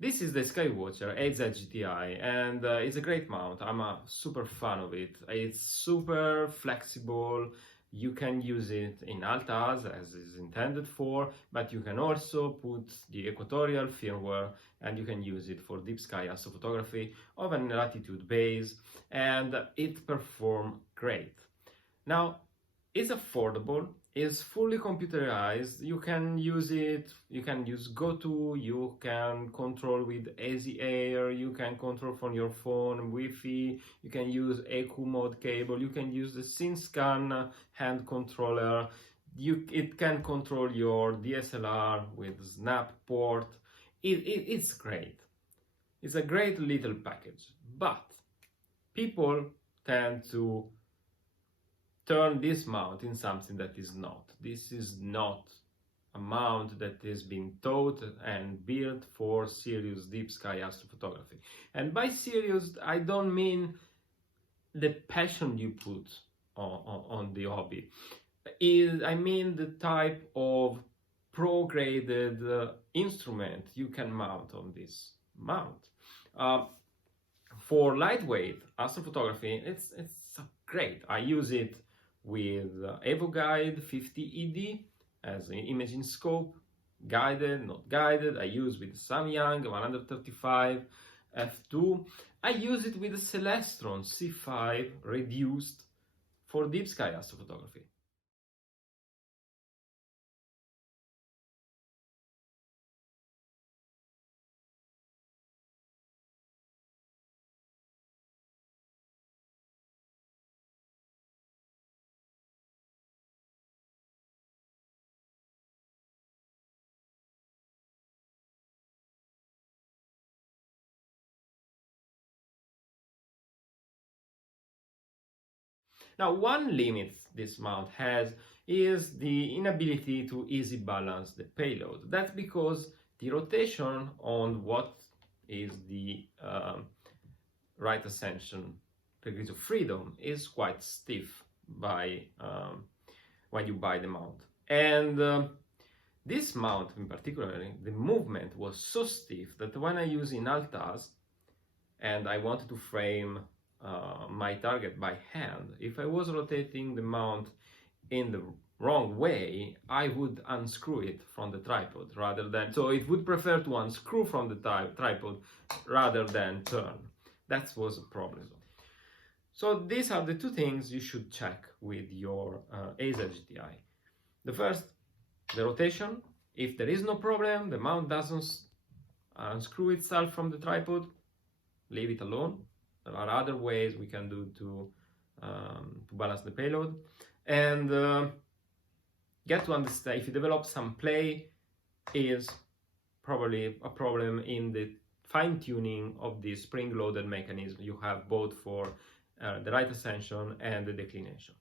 This is the Sky-Watcher Az-GTI, and it's a great mount. I'm a super fan of it. It's super flexible. You can use it in Altas as is intended for, but you can also put the equatorial firmware and you can use it for deep sky astrophotography of an latitude base, and it performs great. Now, it's affordable, it's fully computerized, you can use it, you can use GoTo, you can control with Easy Air, you can control from your phone, Wi-Fi, you can use EQ mode cable, you can use the SynScan hand controller, it can control your DSLR with Snap port. It's great. It's a great little package, but people tend to turn this mount in something that is not. This is not a mount that has been taught and built for serious deep sky astrophotography. And by serious, I don't mean the passion you put on the hobby. I mean the type of pro-graded instrument you can mount on this mount. For lightweight astrophotography, it's great. I use it with EvoGuide 50ED as an imaging scope, guided, not guided. I use with Samyang 135 f2. I use it with the Celestron C5 reduced for deep sky astrophotography. Now, one limit this mount has is the inability to easy balance the payload. That's because the rotation on what is the right ascension degrees of freedom is quite stiff by when you buy the mount. And this mount in particular, the movement was so stiff that when I use in Altas and I wanted to frame my target by hand, if I was rotating the mount in the wrong way, I would unscrew it from the tripod rather than, so it would prefer to unscrew from the tripod rather than turn. That was a problem. So these are the two things you should check with your Az-GTI. The first, the rotation. If there is no problem, the mount doesn't unscrew itself from the tripod, leave it alone. There are other ways we can do to balance the payload. And get to understand, if you develop some play, is probably a problem in the fine-tuning of the spring-loaded mechanism you have both for the right ascension and the declination.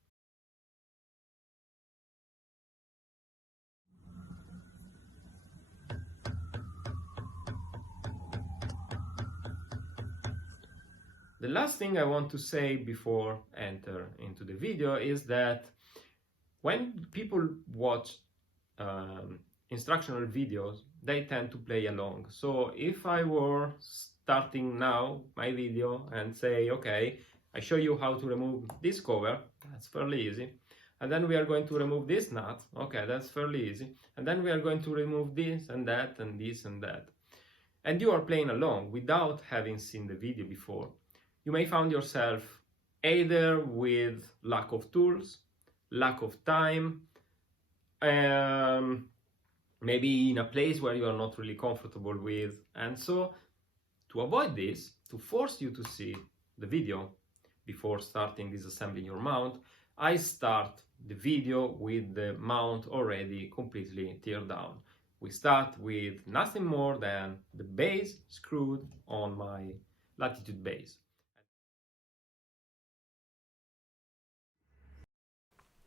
The last thing I want to say before enter into the video is that when people watch instructional videos, they tend to play along. So if I were starting now my video and say, okay, I show you how to remove this cover, that's fairly easy. And then we are going to remove this nut, okay, that's fairly easy. And then we are going to remove this and that and this and that. And you are playing along without having seen the video before. You may find yourself either with lack of tools, lack of time, maybe in a place where you are not really comfortable with. And so to avoid this, to force you to see the video before starting disassembling your mount, I start the video with the mount already completely teared down. We start with nothing more than the base screwed on my latitude base.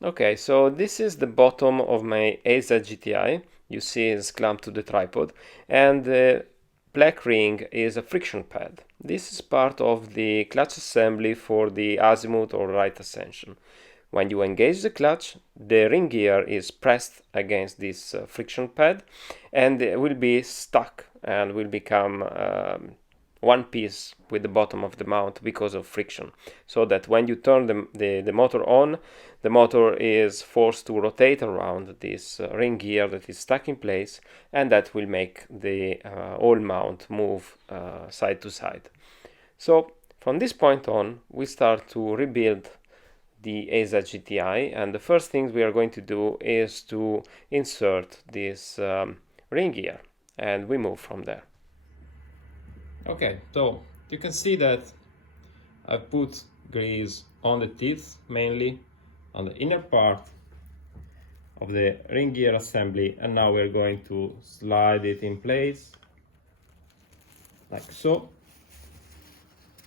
Okay, so this is the bottom of my Az-GTI. You see it's clamped to the tripod, and the black ring is a friction pad. This is part of the clutch assembly for the azimuth or right ascension. when you engage the clutch, the ring gear is pressed against this friction pad, and it will be stuck and will become one piece with the bottom of the mount because of friction, so that when you turn the motor on, the motor is forced to rotate around this ring gear that is stuck in place, and that will make the whole mount move side to side. So from this point on, we start to rebuild the Az-GTI, and the first thing we are going to do is to insert this ring gear, and we move from there. Okay, so you can see that I put grease on the teeth, mainly on the inner part of the ring gear assembly, and now we're going to slide it in place like so.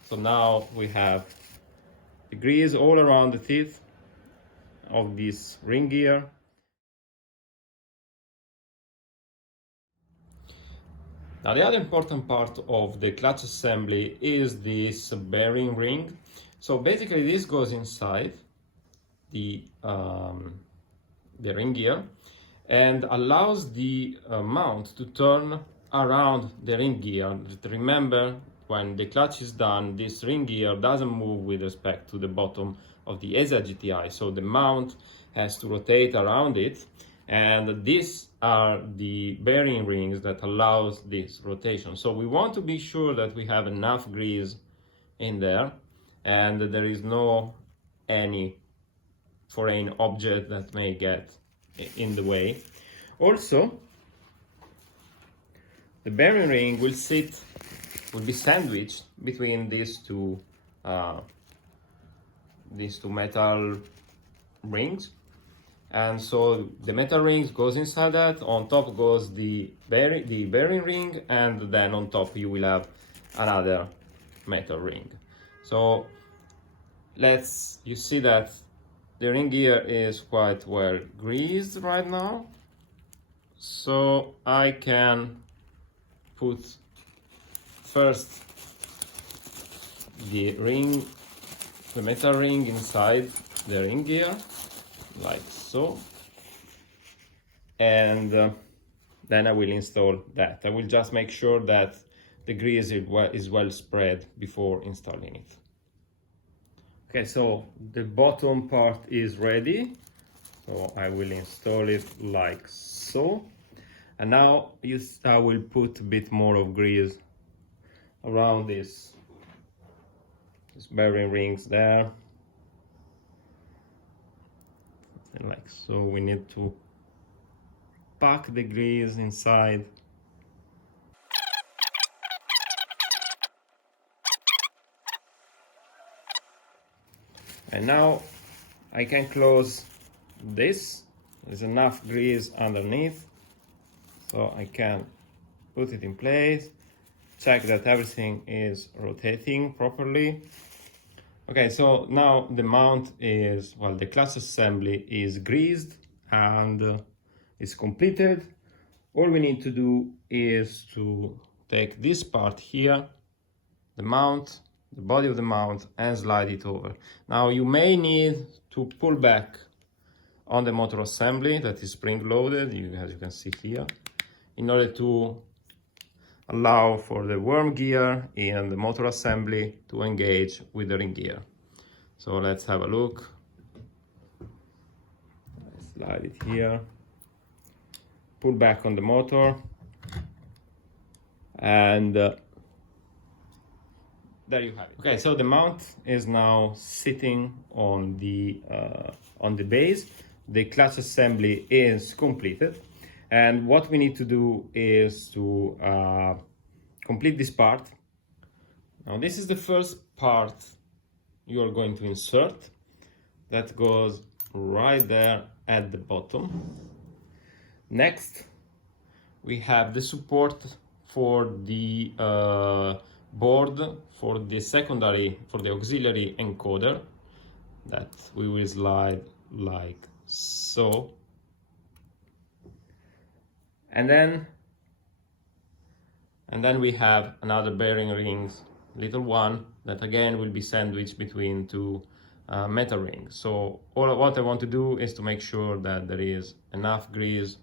So now we have the grease all around the teeth of this ring gear. Now the other important part of the clutch assembly is this bearing ring. So basically this goes inside the ring gear and allows the mount to turn around the ring gear. Remember, when the clutch is done, this ring gear doesn't move with respect to the bottom of the Az-GTI, so the mount has to rotate around it, and these are the bearing rings that allows this rotation. So we want to be sure that we have enough grease in there and there is no any foreign object that may get in the way. Also, the bearing ring will be sandwiched between these two metal rings, and so the metal rings goes inside that. On top goes the bearing ring, and then on top you will have another metal ring. So you see that the ring gear is quite well greased right now, so I can put first the metal ring inside the ring gear like so, and then I will install that. I will just make sure that the grease is well spread before installing it. Okay, so the bottom part is ready, so I will install it like so, and now I will put a bit more of grease around these bearing rings there, and like so. We need to pack the grease inside. And now I can close this. There's enough grease underneath, so I can put it in place, check that everything is rotating properly. Okay, so now the mount is, well, the clutch assembly is greased and is completed. All we need to do is to take this part here, the mount, the body of the mount, and slide it over. Now you may need to pull back on the motor assembly that is spring loaded, as you can see here, in order to allow for the worm gear and the motor assembly to engage with the ring gear. So let's have a look. Slide it here, pull back on the motor, and there you have it. Okay, so the mount is now sitting on the base. The clutch assembly is completed, and what we need to do is to complete this part. Now this is the first part you are going to insert. That goes right there at the bottom. Next, we have the support for the board for the auxiliary encoder that we will slide like so. And then we have another bearing rings, little one, that again will be sandwiched between two metal ring. So what I want to do is to make sure that there is enough grease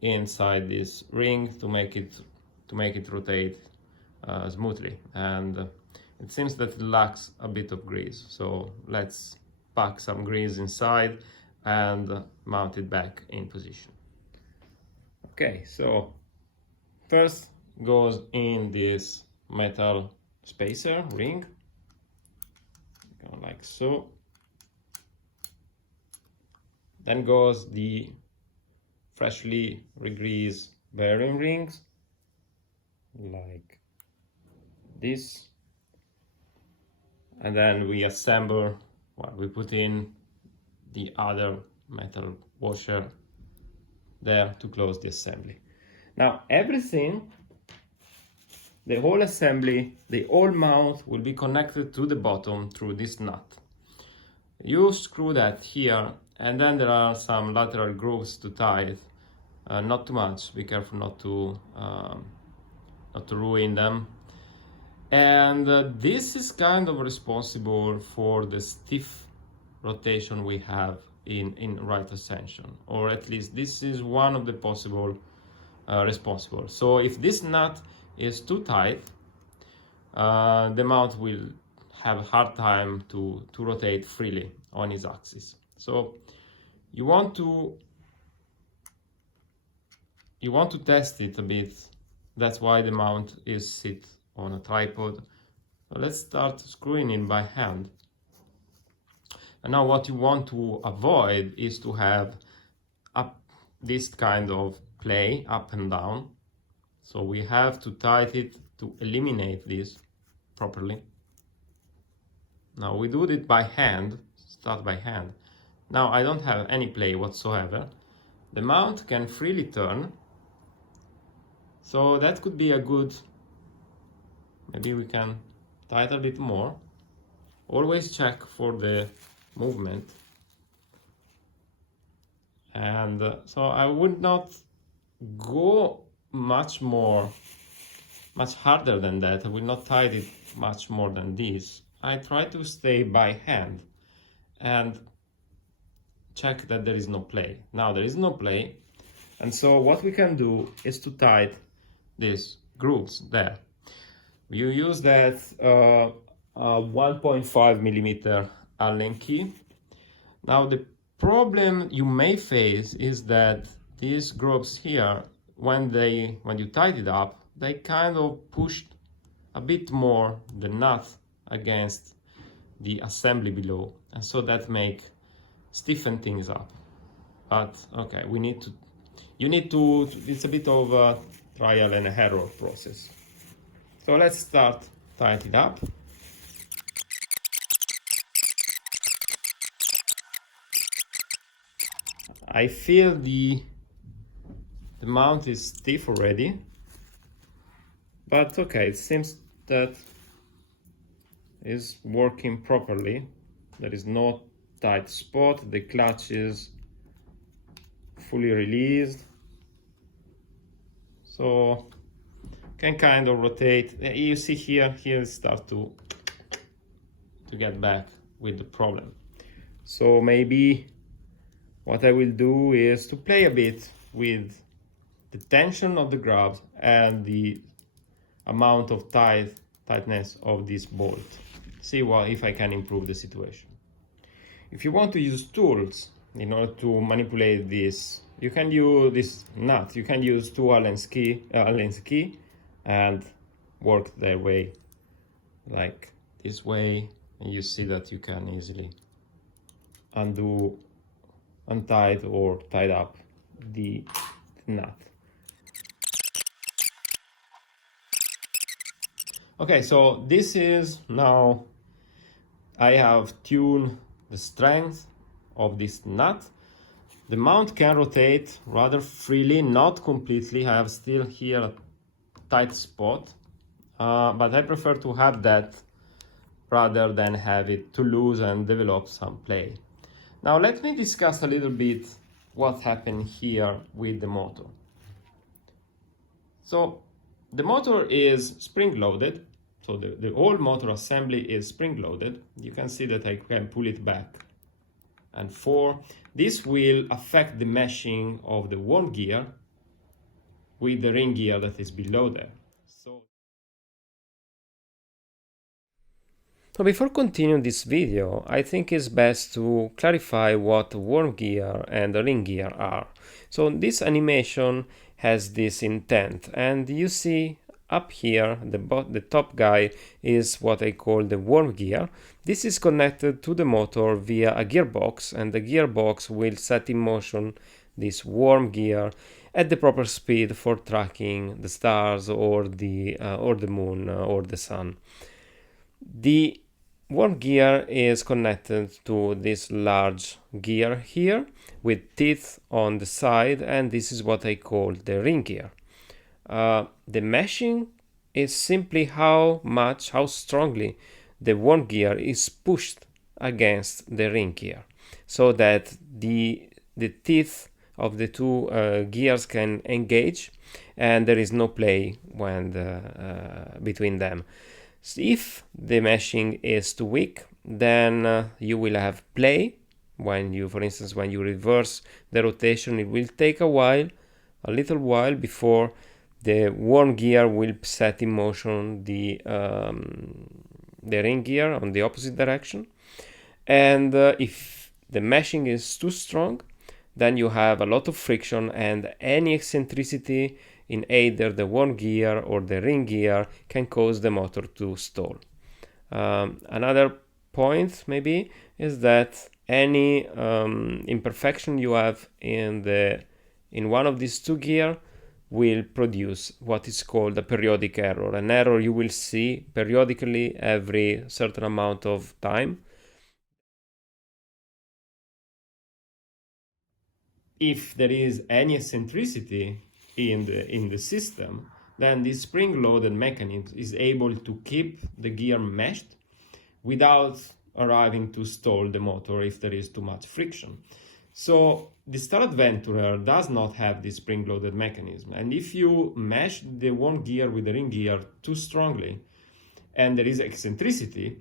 inside this ring to make it rotate smoothly, and it seems that it lacks a bit of grease. So let's pack some grease inside and mount it back in position. Okay, so first goes in this metal spacer ring, like so. Then goes the freshly regreased bearing rings, like this. And then we assemble, well, we put in the other metal washer there to close the assembly. Now everything, the whole assembly, the whole mount will be connected to the bottom through this nut. You screw that here, and then there are some lateral grooves to tie it. Not too much, be careful not to ruin them. And this is kind of responsible for the stiff rotation we have in right ascension, or at least this is one of the possible responsible. So if this nut is too tight, the mount will have a hard time to rotate freely on its axis. So you want to test it a bit. That's why the mount is sit on a tripod. So let's start screwing in by hand. And now what you want to avoid is to have this kind of play up and down. So we have to tighten it to eliminate this properly. Now we do it by hand, start by hand. Now I don't have any play whatsoever. The mount can freely turn. So that could be a good, maybe we can tighten a bit more. Always check for the movement. And so I would not go much harder than that. I will not tighten it much more than this. I try to stay by hand and check that there is no play. Now there is no play, and so what we can do is to tighten these grooves there. You use that 1.5 millimeter Allen key. Now the problem you may face is that these grooves here, when you tighten it up, they kind of pushed a bit more the nut against the assembly below, and so that make stiffen things up. But okay, it's a bit of a trial and error process. So let's start tighten it up. I feel the mount is stiff already, but okay, it seems that is working properly. There is no tight spot. The clutch is fully released, so can kind of rotate. You see here it starts to get back with the problem. So maybe what I will do is to play a bit with the tension of the grabs and the amount of tightness of this bolt. See if I can improve the situation. If you want to use tools in order to manipulate this, you can use this nut. You can use two Allen's key and work their way like this way, and you see that you can easily untie or tie up the nut. Okay, so this is now, I have tuned the strength of this nut. The mount can rotate rather freely, not completely. I have still here a tight spot, but I prefer to have that rather than have it too loose and develop some play. Now let me discuss a little bit what happened here with the motor. So the motor is spring loaded, so the whole motor assembly is spring-loaded, you can see that I can pull it back and forth. This will affect the meshing of the worm gear with the ring gear that is below there. So before continuing this video, I think it's best to clarify what worm gear and ring gear are. So this animation has this intent, and you see up here the top guy is what I call the worm gear. This is connected to the motor via a gearbox, and the gearbox will set in motion this worm gear at the proper speed for tracking the stars or the moon or the sun. The worm gear is connected to this large gear here with teeth on the side, and this is what I call the ring gear. The meshing is simply how strongly the worm gear is pushed against the ring gear, so that the teeth of the two gears can engage and there is no play between them. So if the meshing is too weak, then you will have play. When you, for instance, when you reverse the rotation, it will take a little while before the worm gear will set in motion the ring gear on the opposite direction. And if the meshing is too strong, then you have a lot of friction, and any eccentricity in either the worm gear or the ring gear can cause the motor to stall. Another point maybe is that any imperfection you have in one of these two gears will produce what is called a periodic error, an error you will see periodically every certain amount of time. If there is any eccentricity in the system, then this spring-loaded mechanism is able to keep the gear meshed without arriving to stall the motor if there is too much friction. So the Star Adventurer does not have this spring-loaded mechanism, and if you mesh the worm gear with the ring gear too strongly and there is eccentricity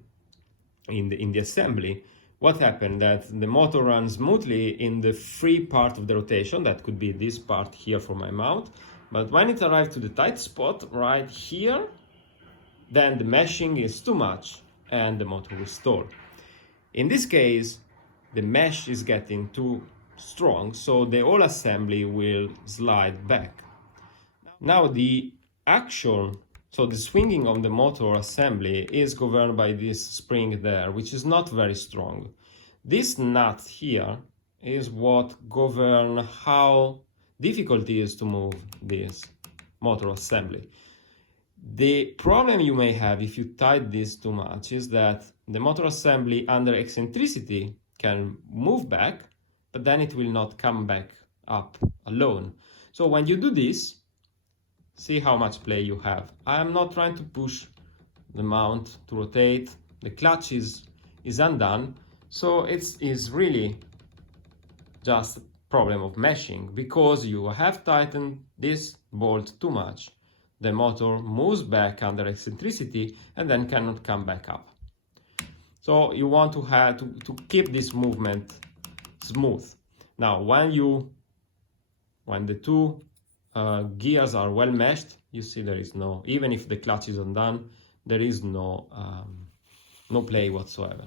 in the assembly, what happened that the motor runs smoothly in the free part of the rotation, that could be this part here for my mount, but when it arrives to the tight spot right here, then the meshing is too much and the motor will stall. In this case, the mesh is getting too strong, so the whole assembly will slide back. Now the action, so the swinging of the motor assembly is governed by this spring there, which is not very strong. This nut here is what governs how difficult it is to move this motor assembly. The problem you may have if you tighten this too much is that the motor assembly under eccentricity can move back, but then it will not come back up alone. So when you do this, see how much play you have. I am not trying to push the mount to rotate. The clutch is undone, so it is really just a problem of meshing because you have tightened this bolt too much. The motor moves back under eccentricity and then cannot come back up. So you want to have to keep this movement smooth. Now, when the two gears are well meshed, you see there is no, even if the clutch is undone, there is no play whatsoever.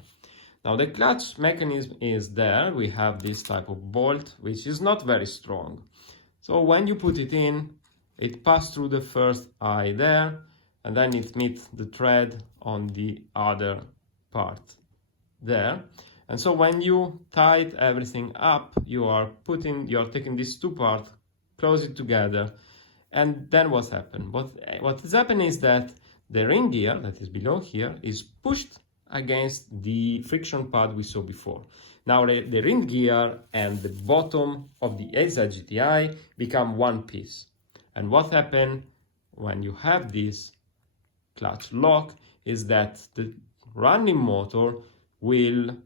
Now the clutch mechanism is there. We have this type of bolt, which is not very strong. So when you put it in, it passes through the first eye there, and then it meets the thread on the other part there. And so when you tighten everything up, you are taking these two parts, close it together, and then what's happened? What is happening is that the ring gear that is below here is pushed against the friction pad we saw before. Now the ring gear and the bottom of the Az-GTI become one piece. And what happens when you have this clutch lock is that the running motor will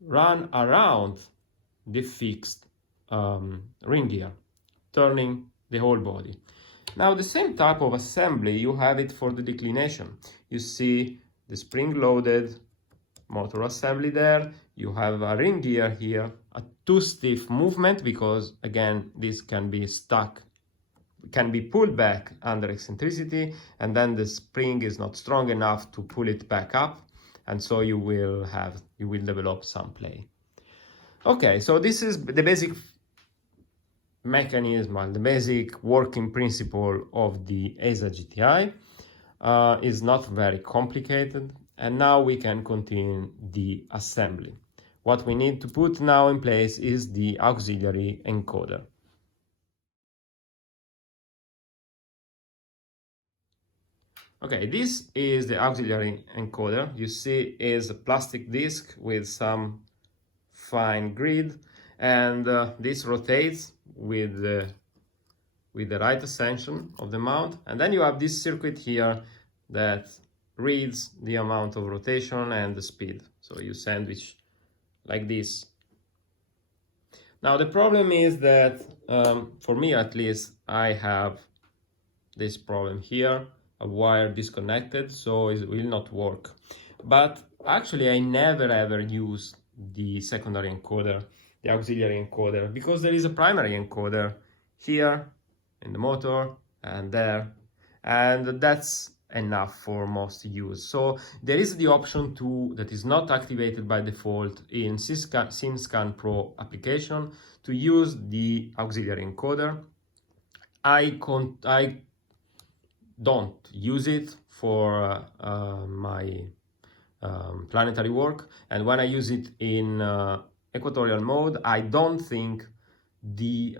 run around the fixed ring gear, turning the whole body. Now the same type of assembly, you have it for the declination. You see the spring-loaded motor assembly there. You have a ring gear here, a too stiff movement because again this can be stuck, can be pulled back under eccentricity, and then the spring is not strong enough to pull it back up, and so you will develop some play. Okay, so this is the basic mechanism and the basic working principle of the Az-GTI. Is not very complicated, and now we can continue the assembly. What we need to put now in place is the auxiliary encoder. Okay, this is the auxiliary encoder. You see is a plastic disc with some fine grid, and this rotates with the right ascension of the mount, and then you have this circuit here that reads the amount of rotation and the speed. So you sandwich like this. Now the problem is that for me at least, I have this problem here, a wire disconnected, so it will not work. But actually I never ever use the secondary encoder, the auxiliary encoder, because there is a primary encoder here in the motor and there, and that's enough for most use. So there is the option that is not activated by default in SimScan Pro application to use the auxiliary encoder. I don't use it for my planetary work, and when I use it in equatorial mode, I don't think the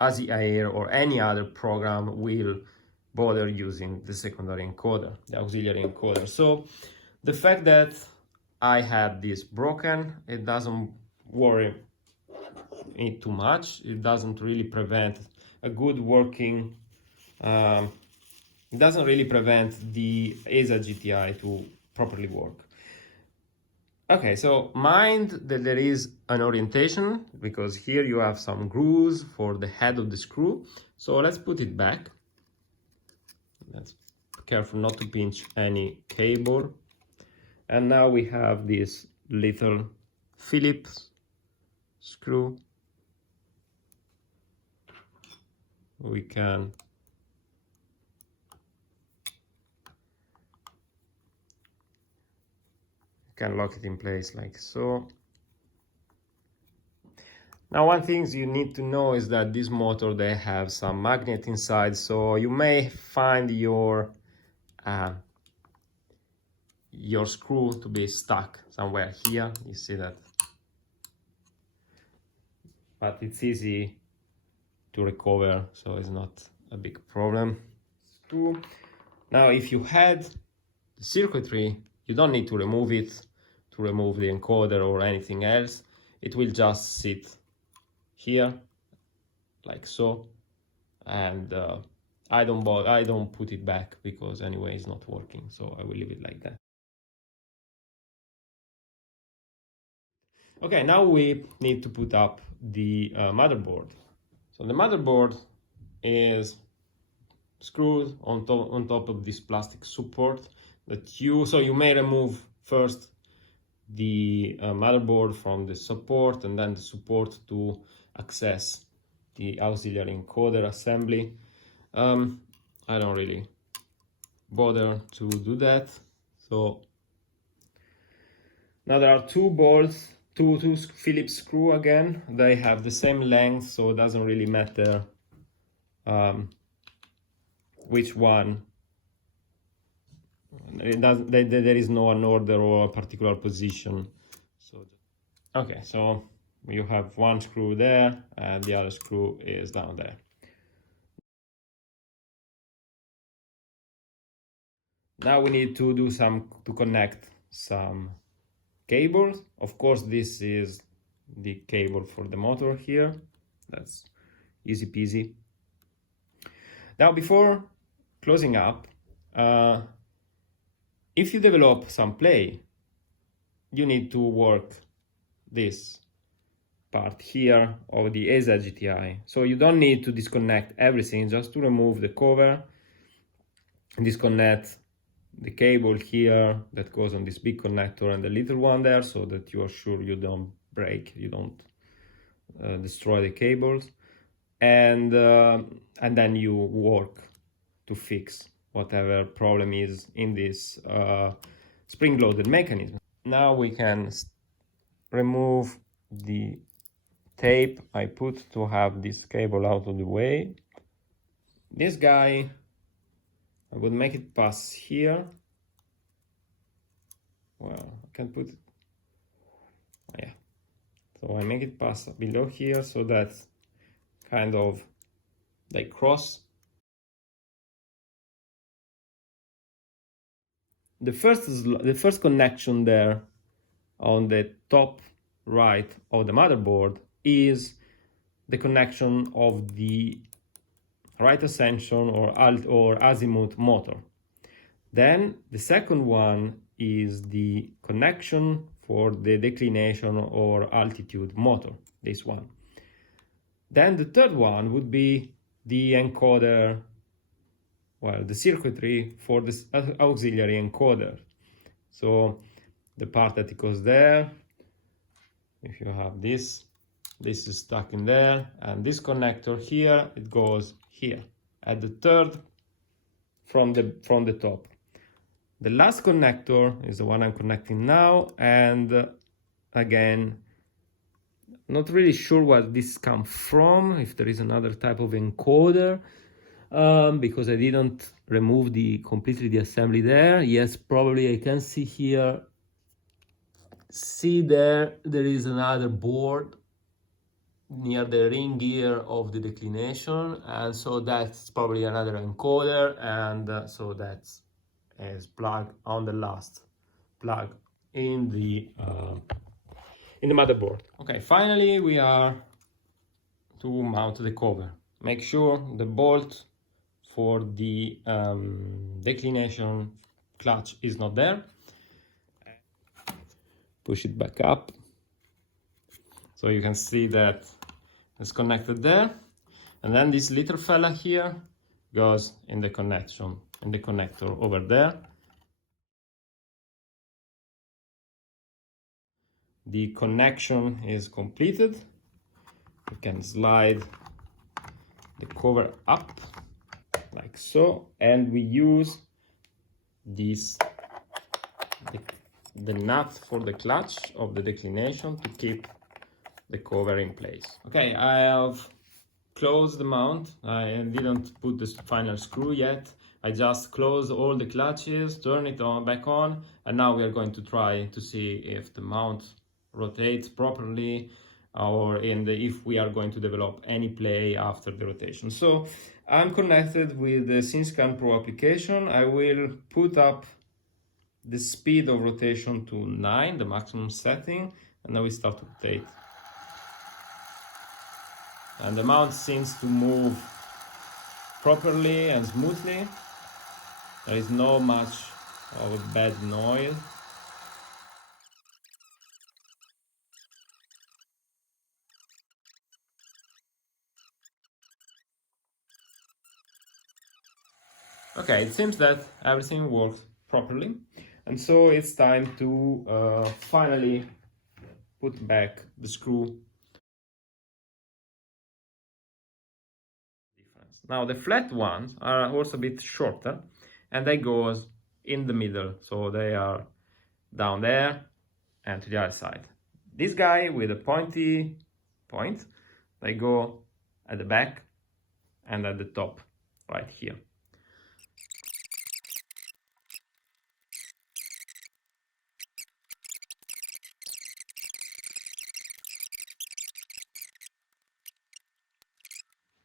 ASI-Air or any other program will bother using the secondary encoder, the auxiliary encoder. So the fact that I had this broken, it doesn't worry me too much. It doesn't really prevent a good working, it doesn't really prevent the Az-GTI to properly work. Okay, so mind that there is an orientation, because here you have some grooves for the head of the screw. So let's put it back. Let's be careful not to pinch any cable. And now we have this little Phillips screw. We can lock it in place like so. Now one thing you need to know is that this motor, they have some magnet inside, so you may find your screw to be stuck somewhere here. You see that, but it's easy to recover, so it's not a big problem. Screw. Now if you had the circuitry, you don't need to remove it to remove the encoder or anything else. It will just sit here like so, and I don't put it back because anyway it's not working, so I will leave it like that. Okay, now we need to put up the motherboard. So the motherboard is screwed on top of this plastic support that you may remove first the motherboard from the support, and then the support to access the auxiliary encoder assembly. I don't really bother to do that. So now there are two bolts, two Phillips screw again. They have the same length, so it doesn't really matter which one. There is no an order or a particular position. So okay, so you have one screw there and the other screw is down there. Now we need to connect some cables. Of course, this is the cable for the motor here. That's easy peasy. Now before closing up, if you develop some play, you need to work this part here of the Az-GTI. So you don't need to disconnect everything, just to remove the cover, disconnect the cable here that goes on this big connector and the little one there, so that you are sure you don't break, you don't destroy the cables, and then you work to fix whatever problem is in this spring-loaded mechanism. Now we can remove the tape I put to have this cable out of the way. This guy, I would make it pass here. Well, I can put it, yeah. So I make it pass below here, so that's kind of like cross. The first connection there on the top right of the motherboard is the connection of the right ascension or azimuth motor. Then the second one is the connection for the declination or altitude motor, this one. Then the third one would be the encoder, well, the circuitry for this auxiliary encoder. So the part that goes there, if you have this is stuck in there, and this connector here, it goes here at the third from the top. The last connector is the one I'm connecting now, and again, not really sure what this comes from, if there is another type of encoder, because I didn't remove completely the assembly there. Yes, probably I can see here. See there is another board near the ring gear of the declination, and so that's probably another encoder, and so that's is plugged on the last plug in the motherboard. Okay, finally we are to mount the cover. Make sure the bolt for the declination clutch is not there. Push it back up, so you can see that it's connected there, and then this little fella here goes in the connection, in the connector over there. The connection is completed. You can slide the cover up like so, and we use this the nut for the clutch of the declination to keep the cover in place. Okay, I have closed the mount. I didn't put the final screw yet. I just closed all the clutches, turn it on back on, and now we are going to try to see if the mount rotates properly, or if we are going to develop any play after the rotation. So I'm connected with the SceneScan Pro application. I will put up the speed of rotation to 9, the maximum setting, and now we start to rotate. And the mount seems to move properly and smoothly. There is no much of a bad noise. Okay, it seems that everything works properly, and so it's time to finally put back the screw. Now the flat ones are also a bit shorter, and they go in the middle, so they are down there and to the other side. This guy with a pointy point, they go at the back and at the top, right here.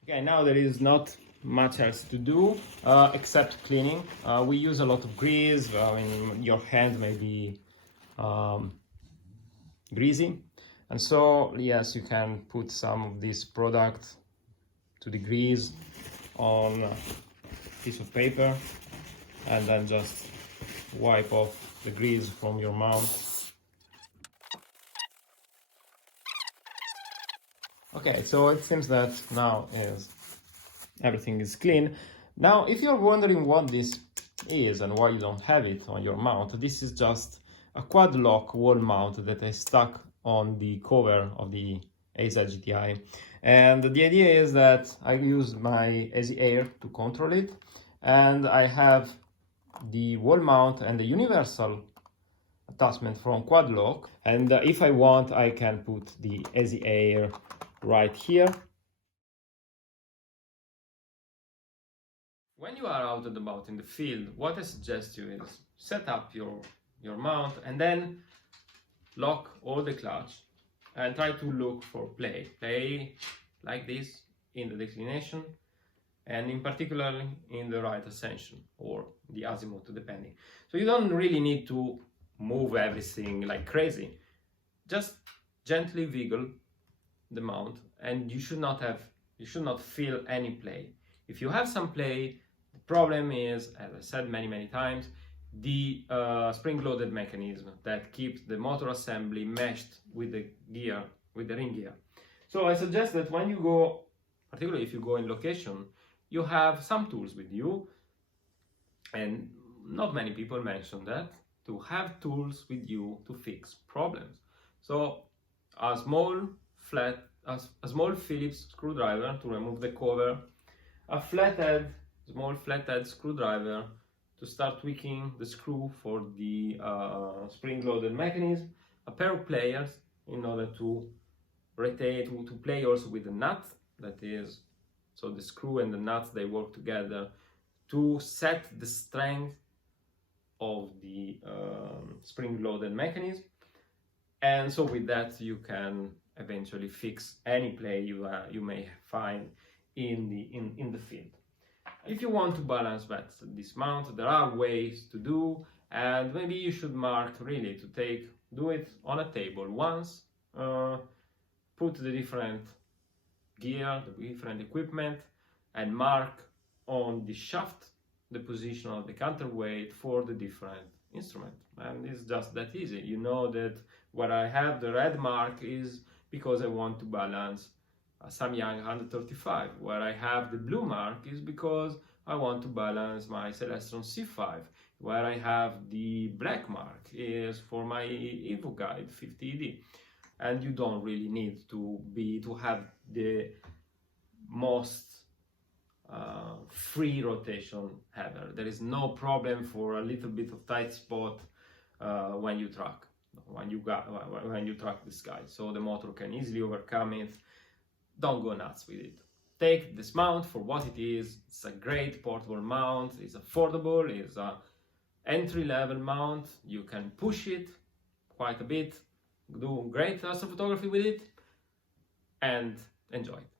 Okay, now there is not much else to do except cleaning. We use a lot of grease. Your hand may be greasy, and so yes, you can put some of this product to the grease on a piece of paper, and then just wipe off the grease from your mount. Okay, so it seems that now everything is clean. Now, if you're wondering what this is and why you don't have it on your mount, this is just a quad lock wall mount that I stuck on the cover of the Az-GTI. And the idea is that I use my Easy Air to control it, and I have the wall mount and the universal attachment from quad lock, and if I want I can put the Easy Air right here. When you are out and about in the field, what I suggest you is set up your mount and then lock all the clutch and try to look for play like this in the declination, and in particular in the right ascension or the azimuth, depending. So you don't really need to move everything like crazy. Just gently wiggle the mount, and you should not feel any play. If you have some play, the problem is, as I said many times, the spring-loaded mechanism that keeps the motor assembly meshed with the gear, with the ring gear. So I suggest that when you go, particularly if you go in location, you have some tools with you, and not many people mention that, to have tools with you to fix problems. So a small Phillips screwdriver to remove the cover, a small flathead screwdriver to start tweaking the screw for the spring-loaded mechanism, a pair of pliers in order to rotate, to play also with the nut, that is, so the screw and the nuts, they work together to set the strength of the spring-loaded mechanism. And so with that you can eventually fix any play you may find in the field. If you want to balance this mount, there are ways to do, and maybe you should mark really to do it on a table once, put the different gear, the different equipment, and mark on the shaft the position of the counterweight for the different instrument. And it's just that easy. You know that where I have the red mark is because I want to balance a Samyang 135. Where I have the blue mark is because I want to balance my Celestron C5. Where I have the black mark is for my Evo Guide 50ED. And you don't really need to have the most free rotation ever. There is no problem for a little bit of tight spot when you track this guy, so the motor can easily overcome it. Don't go nuts with it. Take this mount for what it is. It's a great portable mount. It's affordable. It's a entry-level mount. You can push it quite a bit, do great astrophotography with it, and enjoy it.